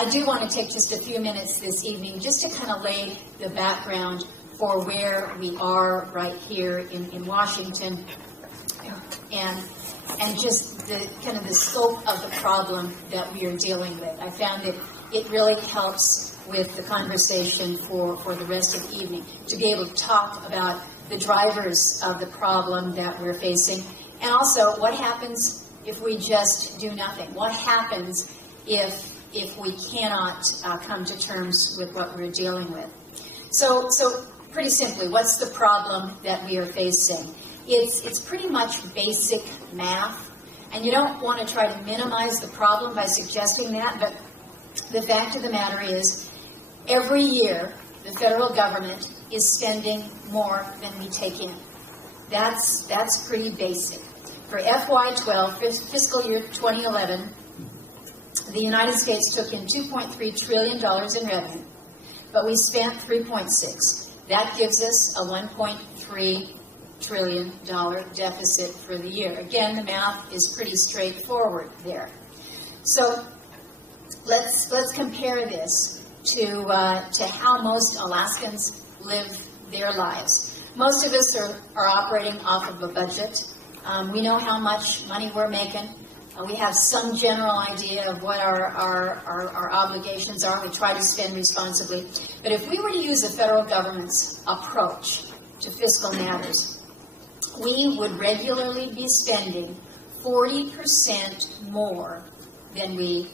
I do want to take just a few minutes this evening just to kind of lay the background for where we are right here in Washington, and just the kind of the scope of the problem that we are dealing with. I found that it really helps with the conversation for the rest of the evening to be able to talk about the drivers of the problem that we're facing, and also what happens if we just do nothing. What happens if we cannot come to terms with what we're dealing with? So pretty simply, what's the problem that we are facing? It's pretty much basic math, and you don't want to try to minimize the problem by suggesting that, but the fact of the matter is, every year the federal government is spending more than we take in. That's pretty basic. For FY12, fiscal year 2011, the United States took in $2.3 trillion in revenue, but we spent $3.6. That gives us a $1.3 trillion deficit for the year. Again, the math is pretty straightforward there. So let's compare this to how most Alaskans live their lives. Most of us are operating off of a budget. We know how much money we're making. We have some general idea of what our obligations are. We try to spend responsibly. But if we were to use the federal government's approach to fiscal matters, we would regularly be spending 40% more than we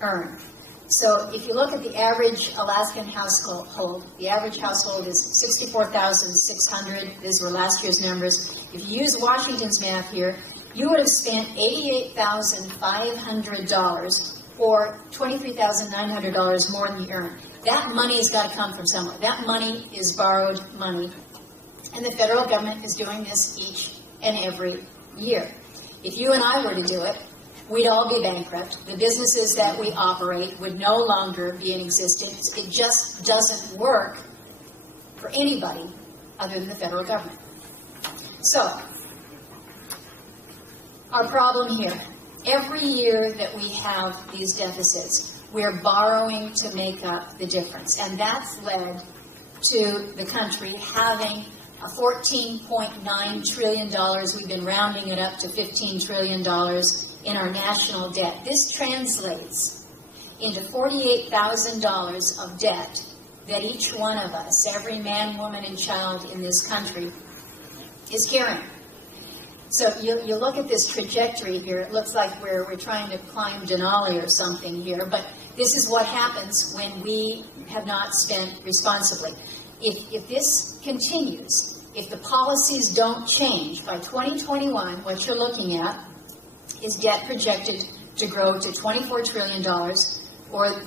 earn. So if you look at the average Alaskan household, the average household is $64,600. These were last year's numbers. If you use Washington's math here, you would have spent $88,500 or $23,900 more than you earn. That money's got to come from somewhere. That money is borrowed money. And the federal government is doing this each and every year. If you and I were to do it, we'd all be bankrupt. The businesses that we operate would no longer be in existence. It just doesn't work for anybody other than the federal government. So, our problem here, every year that we have these deficits, we're borrowing to make up the difference. And that's led to the country having a $14.9 trillion, we've been rounding it up to $15 trillion in our national debt. This translates into $48,000 of debt that each one of us, every man, woman, and child in this country, is carrying. So you look at this trajectory here, it looks like we're trying to climb Denali or something here, but this is what happens when we have not spent responsibly. If this continues, if the policies don't change, by 2021, what you're looking at is debt projected to grow to $24 trillion, or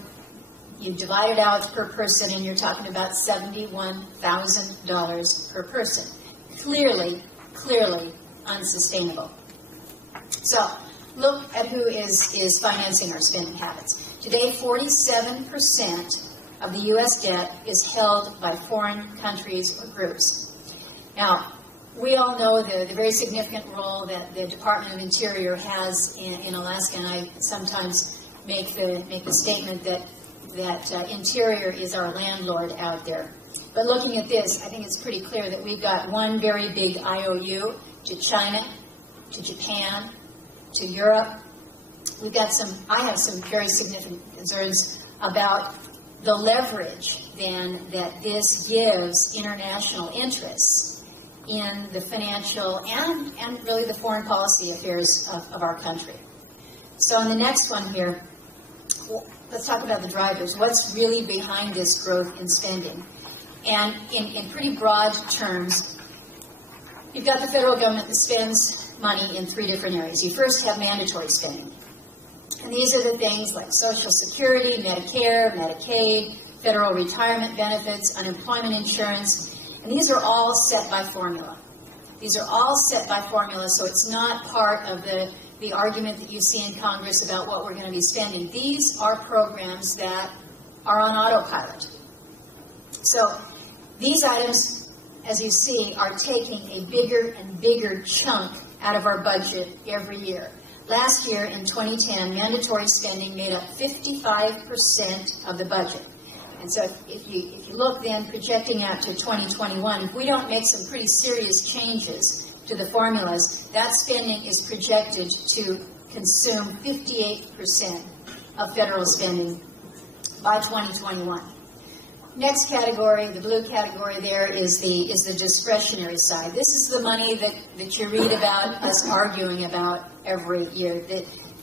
you divide it out per person and you're talking about $71,000 per person. Clearly unsustainable. So, look at who is financing our spending habits. Today, 47% of the U.S. debt is held by foreign countries or groups. Now, we all know the very significant role that the Department of Interior has in Alaska, and I sometimes make the statement that Interior is our landlord out there. But looking at this, I think it's pretty clear that we've got one very big IOU to China, to Japan, to Europe. I have some very significant concerns about the leverage then that this gives international interests in the financial and really the foreign policy affairs of our country. So in the next one here, let's talk about the drivers. What's really behind this growth in spending? And in pretty broad terms, you've got the federal government that spends money in three different areas. You first have mandatory spending. And these are the things like Social Security, Medicare, Medicaid, federal retirement benefits, unemployment insurance. And these are all set by formula. These are all set by formula, so it's not part of the argument that you see in Congress about what we're going to be spending. These are programs that are on autopilot. So these items, as you see, are taking a bigger and bigger chunk out of our budget every year. Last year, in 2010, mandatory spending made up 55% of the budget. And so if you look then, projecting out to 2021, if we don't make some pretty serious changes to the formulas, that spending is projected to consume 58% of federal spending by 2021. Next category, the blue category there, is the discretionary side. This is the money that you read about us arguing about every year.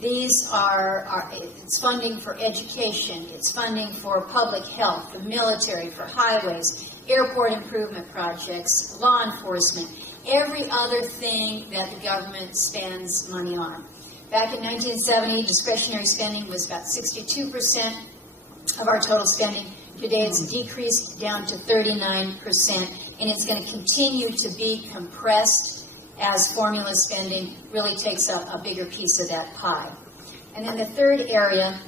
These it's funding for education, it's funding for public health, the military, for highways, airport improvement projects, law enforcement, every other thing that the government spends money on. Back in 1970, discretionary spending was about 62% of our total spending. Today it's decreased down to 39%, and it's going to continue to be compressed as formula spending really takes up a bigger piece of that pie. And then the third area,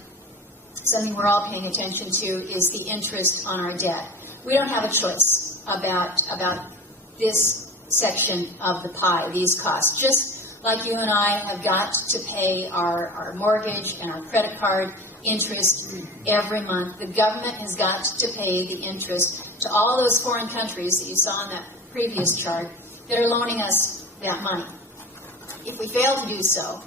something we're all paying attention to, is the interest on our debt. We don't have a choice about this section of the pie, these costs. Just like you and I have got to pay our mortgage and our credit card interest every month, the government has got to pay the interest to all those foreign countries that you saw on that previous chart that are loaning us that money. If we fail to do so,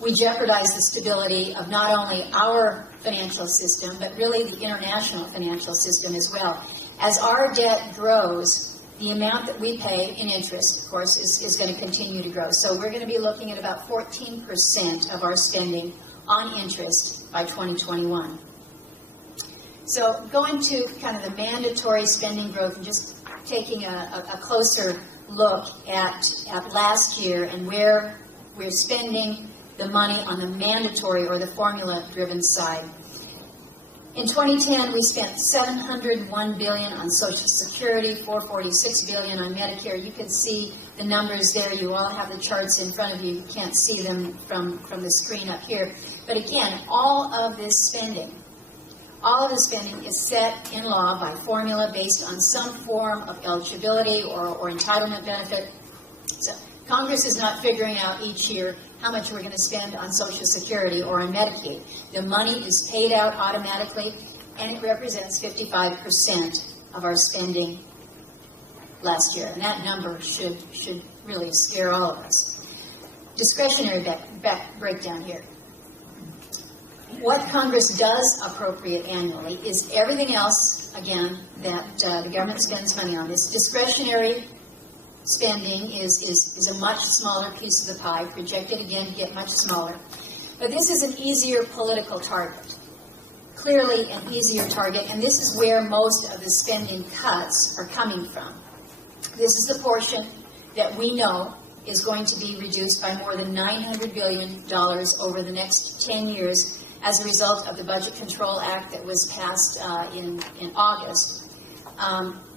we jeopardize the stability of not only our financial system, but really the international financial system as well. As our debt grows, the amount that we pay in interest, of course, is going to continue to grow. So we're going to be looking at about 14% of our spending on interest by 2021. So going to kind of the mandatory spending growth and just taking a closer look at last year and where we're spending the money on the mandatory or the formula-driven side. In 2010, we spent $701 billion on Social Security, $446 billion on Medicare. You can see the numbers there. You all have the charts in front of you. You can't see them from the screen up here. But again, all of this spending is set in law by formula based on some form of eligibility or entitlement benefit. So Congress is not figuring out each year how much we're going to spend on Social Security or on Medicaid. The money is paid out automatically, and it represents 55% of our spending last year. And that number should really scare all of us. Discretionary breakdown here. What Congress does appropriate annually is everything else, again, that the government spends money on. This discretionary spending is a much smaller piece of the pie, projected again to get much smaller. But this is an easier political target, clearly an easier target, and this is where most of the spending cuts are coming from. This is the portion that we know is going to be reduced by more than $900 billion over the next 10 years as a result of the Budget Control Act that was passed in August.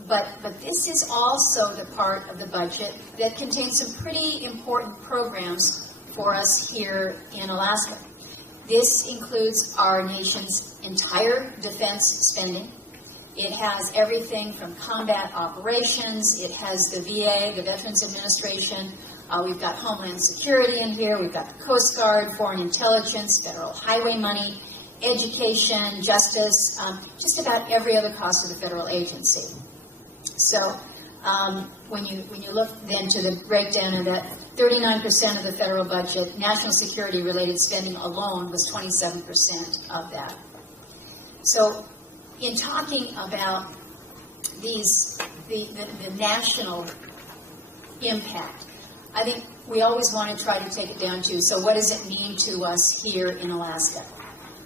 But this is also the part of the budget that contains some pretty important programs for us here in Alaska. This includes our nation's entire defense spending. It has everything from combat operations. It has the VA, the Veterans Administration. We've got Homeland Security in here. We've got the Coast Guard, Foreign Intelligence, federal highway money, education, justice, just about every other cost of the federal agency. So when you look then to the breakdown of that, 39% of the federal budget, national security related spending alone was 27% of that. So in talking about the national impact, I think we always want to try to take it down to, so what does it mean to us here in Alaska?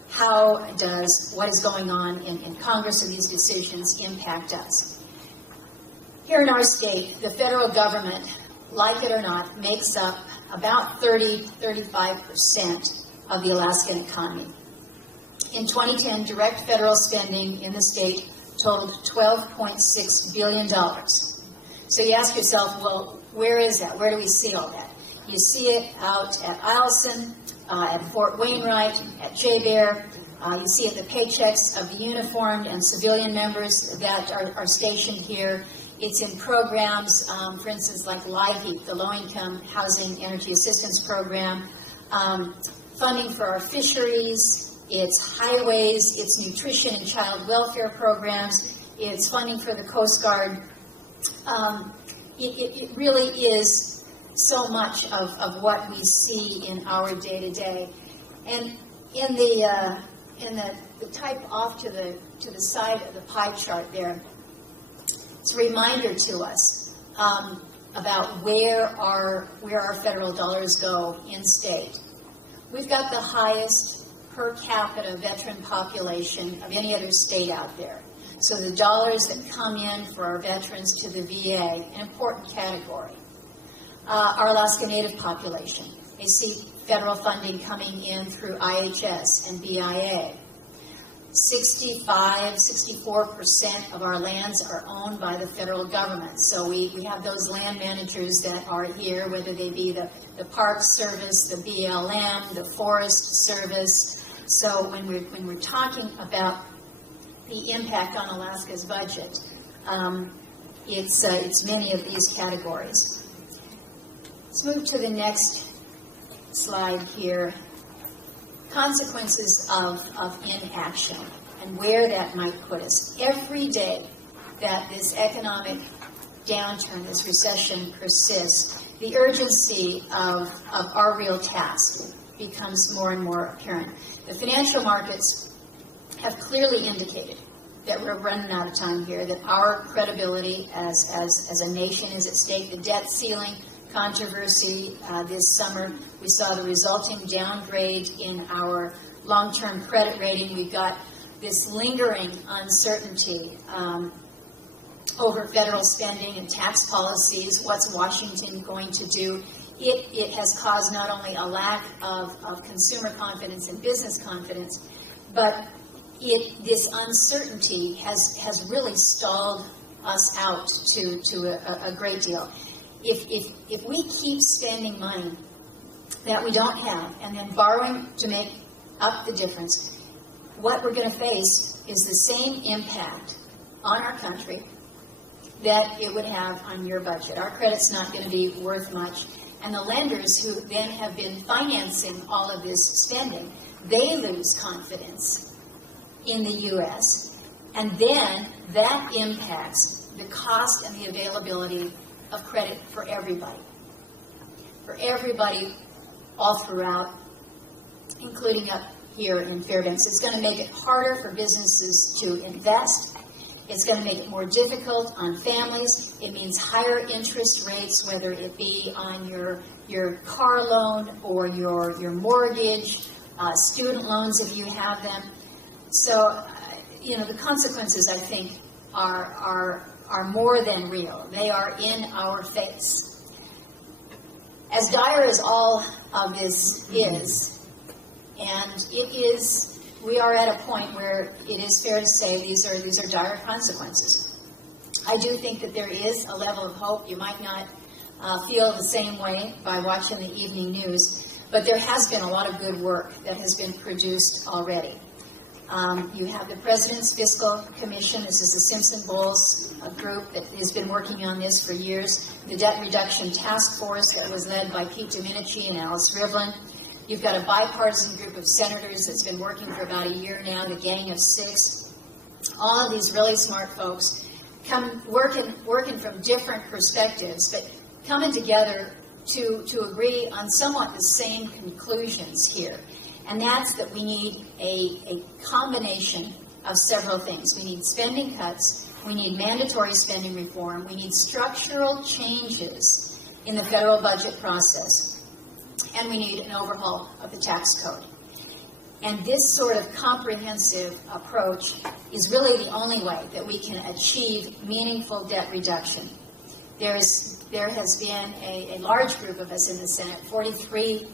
How does what is going on in Congress and these decisions impact us? Here in our state, the federal government, like it or not, makes up about 35% of the Alaskan economy. In 2010, direct federal spending in the state totaled $12.6 billion. So you ask yourself, well, where is that? Where do we see all that? You see it out at Eielson, at Fort Wainwright, at J-Bear. You see it the paychecks of the uniformed and civilian members that are stationed here. It's in programs, for instance, like LIHEAP, the Low-Income Housing Energy Assistance Program, funding for our fisheries, it's highways, it's nutrition and child welfare programs, it's funding for the Coast Guard. It really is so much of what we see in our day-to-day. And in the type off to the side of the pie chart there, it's a reminder to us about where our federal dollars go in state. We've got the highest per capita veteran population of any other state out there. So the dollars that come in for our veterans to the VA, an important category. Our Alaska Native population, they see federal funding coming in through IHS and BIA. 64% of our lands are owned by the federal government. So we have those land managers that are here, whether they be the Park Service, the BLM, the Forest Service. So when we're talking about the impact on Alaska's budget, it's many of these categories. Let's move to the next slide here. Consequences of inaction and where that might put us. Every day that this economic downturn, this recession persists, the urgency of our real task becomes more and more apparent. The financial markets have clearly indicated that we're running out of time here, that our credibility as a nation is at stake. The debt ceiling controversy this summer, we saw the resulting downgrade in our long-term credit rating. We've got this lingering uncertainty over federal spending and tax policies. What's Washington going to do? It has caused not only a lack of consumer confidence and business confidence, but this uncertainty has really stalled us out to a great deal. If we keep spending money that we don't have and then borrowing to make up the difference, what we're going to face is the same impact on our country that it would have on your budget. Our credit's not going to be worth much. And the lenders who then have been financing all of this spending, they lose confidence in the U.S. And then that impacts the cost and the availability of credit for everybody all throughout, including up here in Fairbanks. It's going to make it harder for businesses to invest. It's going to make it more difficult on families. It means higher interest rates, whether it be on your car loan or your mortgage, student loans if you have them. So, the consequences, I think, are more than real. They are in our face. As dire as all of this is, and we are at a point where it is fair to say these are dire consequences. I do think that there is a level of hope. You might not feel the same way by watching the evening news, but there has been a lot of good work that has been produced already. You have the President's Fiscal Commission. This is the Simpson-Bowles group that has been working on this for years. The Debt Reduction Task Force that was led by Pete Domenici and Alice Rivlin. You've got a bipartisan group of senators that's been working for about a year now, the Gang of Six. All of these really smart folks working from different perspectives, but coming together to agree on somewhat the same conclusions here. And that's that we need a combination of several things. We need spending cuts, we need mandatory spending reform, we need structural changes in the federal budget process, and we need an overhaul of the tax code. And this sort of comprehensive approach is really the only way that we can achieve meaningful debt reduction. There has been a large group of us in the Senate, 43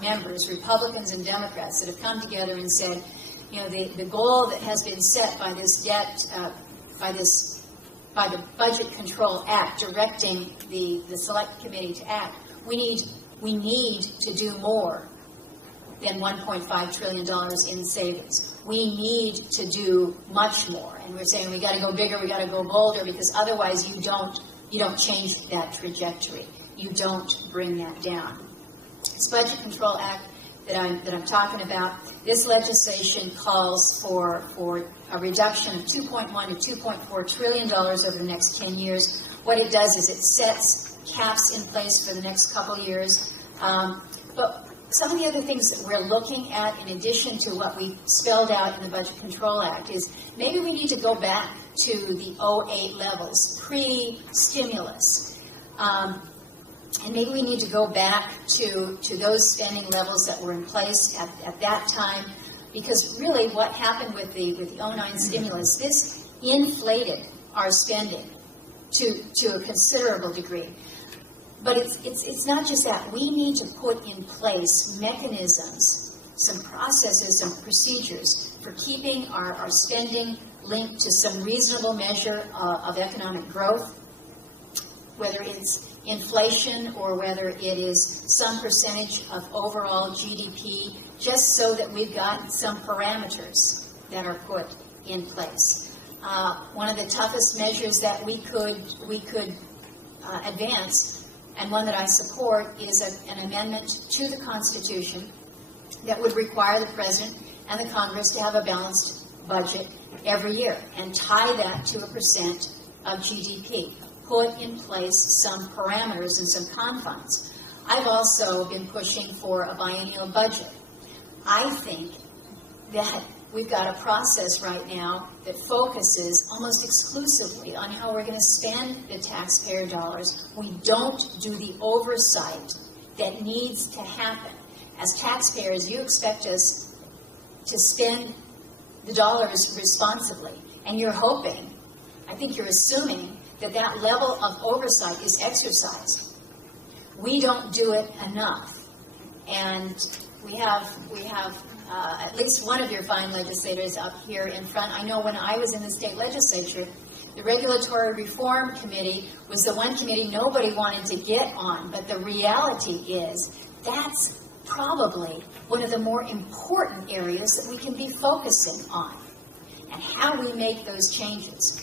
members, Republicans and Democrats, that have come together and said, the goal that has been set by this debt, by the Budget Control Act, directing the Select Committee to act, we need to do more than $1.5 trillion in savings. We need to do much more, and we're saying we got to go bigger, we got to go bolder, because otherwise you don't change that trajectory. You don't bring that down. This Budget Control Act that I'm talking about, this legislation calls for a reduction of $2.1 to $2.4 trillion over the next 10 years. What it does is it sets caps in place for the next couple years. But some of the other things that we're looking at, in addition to what we spelled out in the Budget Control Act, is maybe we need to go back to the 2008 levels, pre-stimulus. And maybe we need to go back to those spending levels that were in place at that time, because really what happened with the 2009 stimulus, this inflated our spending to a considerable degree. But it's not just that. We need to put in place mechanisms, some processes, some procedures for keeping our spending linked to some reasonable measure of economic growth, whether it's inflation or whether it is some percentage of overall GDP, just so that we've got some parameters that are put in place. One of the toughest measures that we could advance, and one that I support, is an amendment to the Constitution that would require the President and the Congress to have a balanced budget every year and tie that to a percent of GDP. Put in place some parameters and some confines. I've also been pushing for a biennial budget. I think that we've got a process right now that focuses almost exclusively on how we're going to spend the taxpayer dollars. We don't do the oversight that needs to happen. As taxpayers, you expect us to spend the dollars responsibly, and you're hoping, I think you're assuming, that level of oversight is exercised. We don't do it enough, and we have at least one of your fine legislators up here in front. I know when I was in the state legislature, the Regulatory Reform Committee was the one committee nobody wanted to get on, but the reality is that's probably one of the more important areas that we can be focusing on, and how we make those changes.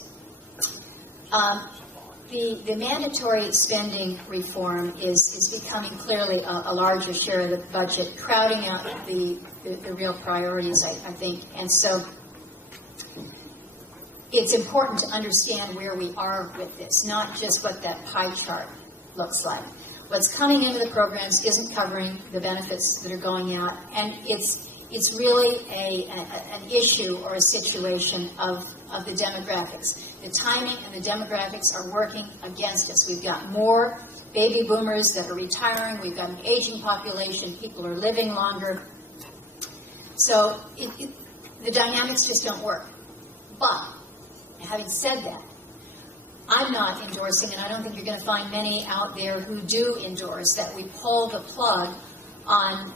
The mandatory spending reform is becoming clearly a larger share of the budget, crowding out the real priorities, I think. And so it's important to understand where we are with this, not just what that pie chart looks like. What's coming into the programs isn't covering the benefits that are going out, and it's really an issue or a situation of the demographics. The timing and the demographics are working against us. We've got more baby boomers that are retiring. We've got an aging population. People are living longer. So the dynamics just don't work. But having said that, I'm not endorsing, and I don't think you're going to find many out there who do endorse, that we pull the plug on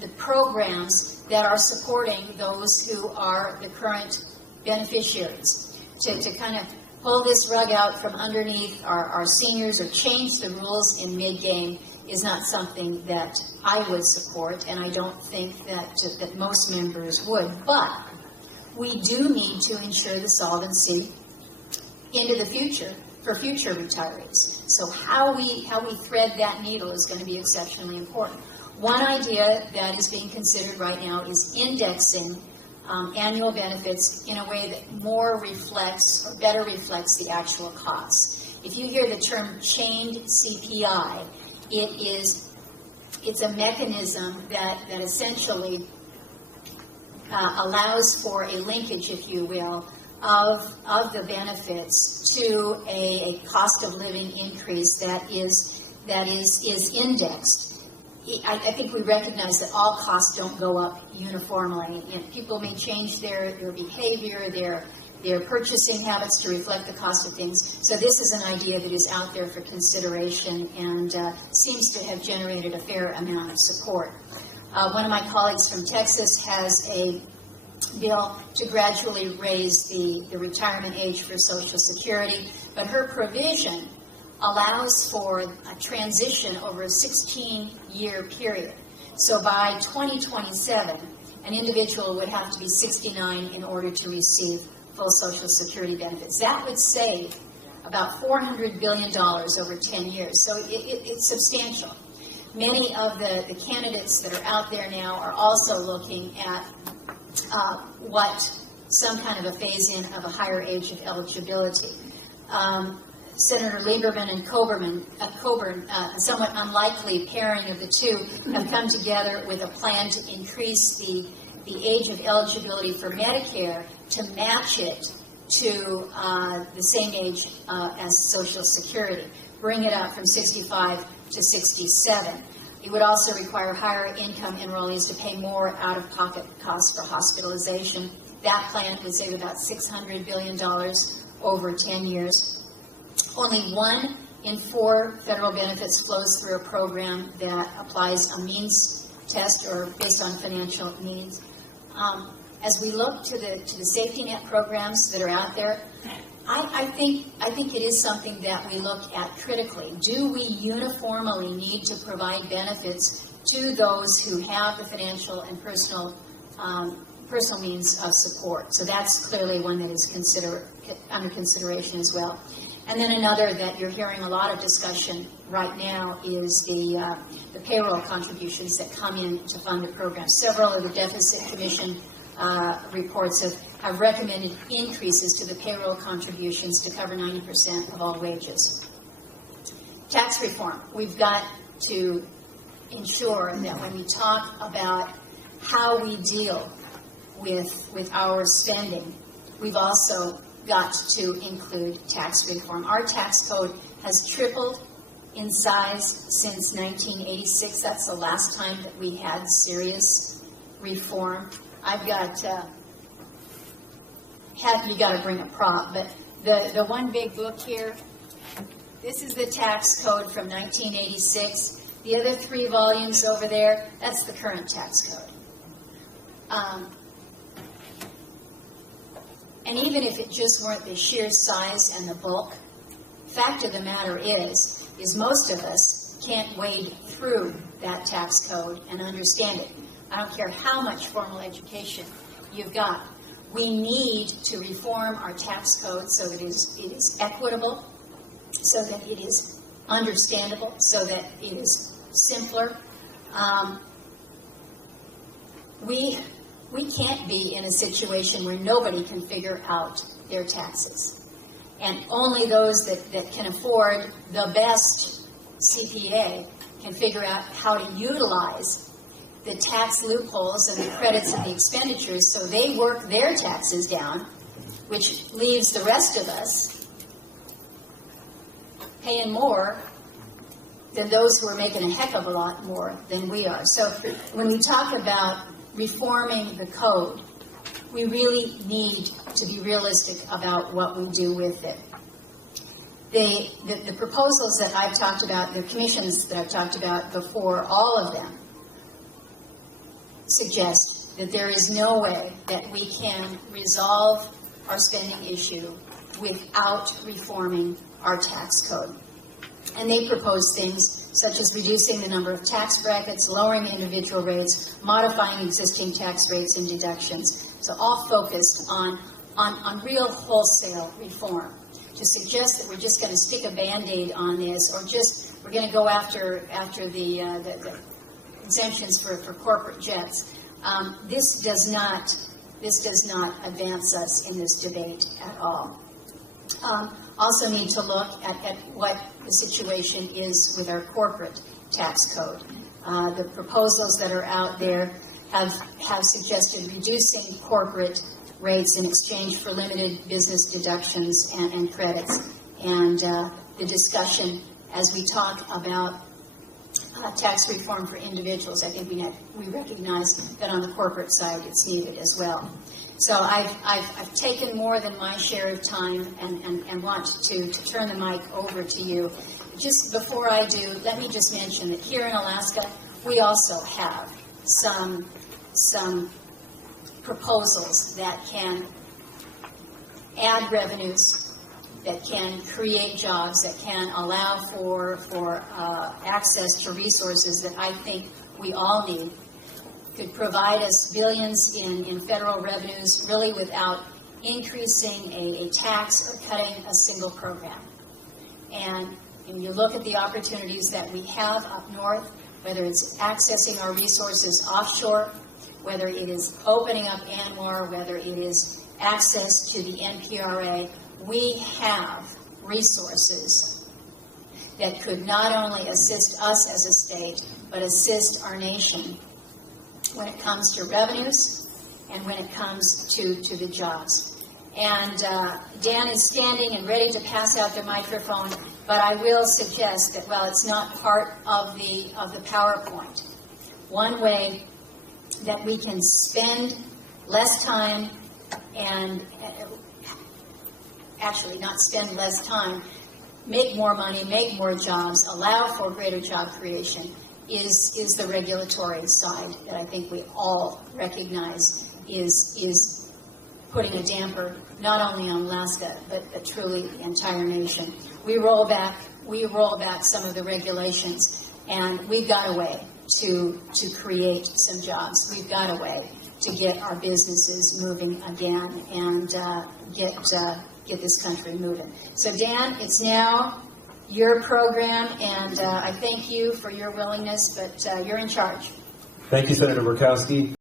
the programs that are supporting those who are the current beneficiaries. To kind of pull this rug out from underneath our seniors or change the rules in mid-game is not something that I would support, and I don't think that most members would. But we do need to ensure the solvency into the future for future retirees. So how we thread that needle is going to be exceptionally important. One idea that is being considered right now is indexing annual benefits in a way that more reflects or better reflects the actual costs. If you hear the term chained CPI, it's a mechanism that essentially allows for a linkage, if you will, of the benefits to a cost of living increase that is indexed. I think we recognize that all costs don't go up uniformly, and people may change their behavior, their purchasing habits to reflect the cost of things. So this is an idea that is out there for consideration and seems to have generated a fair amount of support. One of my colleagues from Texas has a bill to gradually raise the retirement age for Social Security, but her provision allows for a transition over a 16-year period. So by 2027, an individual would have to be 69 in order to receive full Social Security benefits. That would save about $400 billion over 10 years, so it's substantial. Many of the candidates that are out there now are also looking at what some kind of a phase-in of a higher age of eligibility. Senator Lieberman and Coburn, a somewhat unlikely pairing of the two, have come together with a plan to increase the age of eligibility for Medicare to match it to the same age as Social Security, bring it up from 65 to 67. It would also require higher income enrollees to pay more out-of-pocket costs for hospitalization. That plan would save about $600 billion over 10 years. Only 1 in 4 federal benefits flows through a program that applies a means test or based on financial means. As we look to the safety net programs that are out there, I think it is something that we look at critically. Do we uniformly need to provide benefits to those who have the financial and personal means of support? So that's clearly one that is under consideration as well. And then another that you're hearing a lot of discussion right now is the payroll contributions that come in to fund the program. Several of the Deficit Commission reports have recommended increases to the payroll contributions to cover 90% of all wages. Tax reform. We've got to ensure that when we talk about how we deal with our spending, we've also got to include tax reform. Our tax code has tripled in size since 1986. That's the last time that we had serious reform. I've got, you got to bring a prop, but the one big book here, this is the tax code from 1986. The other 3 volumes over there, that's the current tax code. And even if it just weren't the sheer size and the bulk, fact of the matter is most of us can't wade through that tax code and understand it. I don't care how much formal education you've got. We need to reform our tax code so that it is equitable, so that it is understandable, so that it is simpler. We can't be in a situation where nobody can figure out their taxes. And only those that can afford the best CPA can figure out how to utilize the tax loopholes and the credits and the expenditures so they work their taxes down, which leaves the rest of us paying more than those who are making a heck of a lot more than we are. So when we talk about reforming the code, we really need to be realistic about what we do with it. The proposals that I've talked about, the commissions that I've talked about before, all of them suggest that there is no way that we can resolve our spending issue without reforming our tax code. And they propose things such as reducing the number of tax brackets, lowering individual rates, modifying existing tax rates and deductions. So all focused on real wholesale reform. To suggest that we're just going to stick a Band-Aid on this, or just we're going to go after the exemptions for corporate jets, this does not advance us in this debate at all. Also need to look at what the situation is with our corporate tax code. The proposals that are out there have suggested reducing corporate rates in exchange for limited business deductions and credits. And the discussion as we talk about tax reform for individuals, I think we recognize that on the corporate side it's needed as well. So I've taken more than my share of time and want to turn the mic over to you. Just before I do, let me just mention that here in Alaska, we also have some proposals that can add revenues, that can create jobs, that can allow for access to resources that I think we all need. Could provide us billions in federal revenues, really without increasing a tax or cutting a single program. And when you look at the opportunities that we have up north, whether it's accessing our resources offshore, whether it is opening up ANWR, whether it is access to the NPRA, we have resources that could not only assist us as a state, but assist our nation when it comes to revenues and when it comes to the jobs. And Dan is standing and ready to pass out the microphone, but I will suggest that while it's not part of the PowerPoint, one way that we can spend less time and actually not spend less time, make more money, make more jobs, allow for greater job creation is the regulatory side that I think we all recognize is putting a damper not only on Alaska, but truly the entire nation. We roll back some of the regulations, and we've got a way to create some jobs. We've got a way to get our businesses moving again and get this country moving. So Dan, it's now your program, and I thank you for your willingness, but you're in charge. Thank you, Senator Murkowski.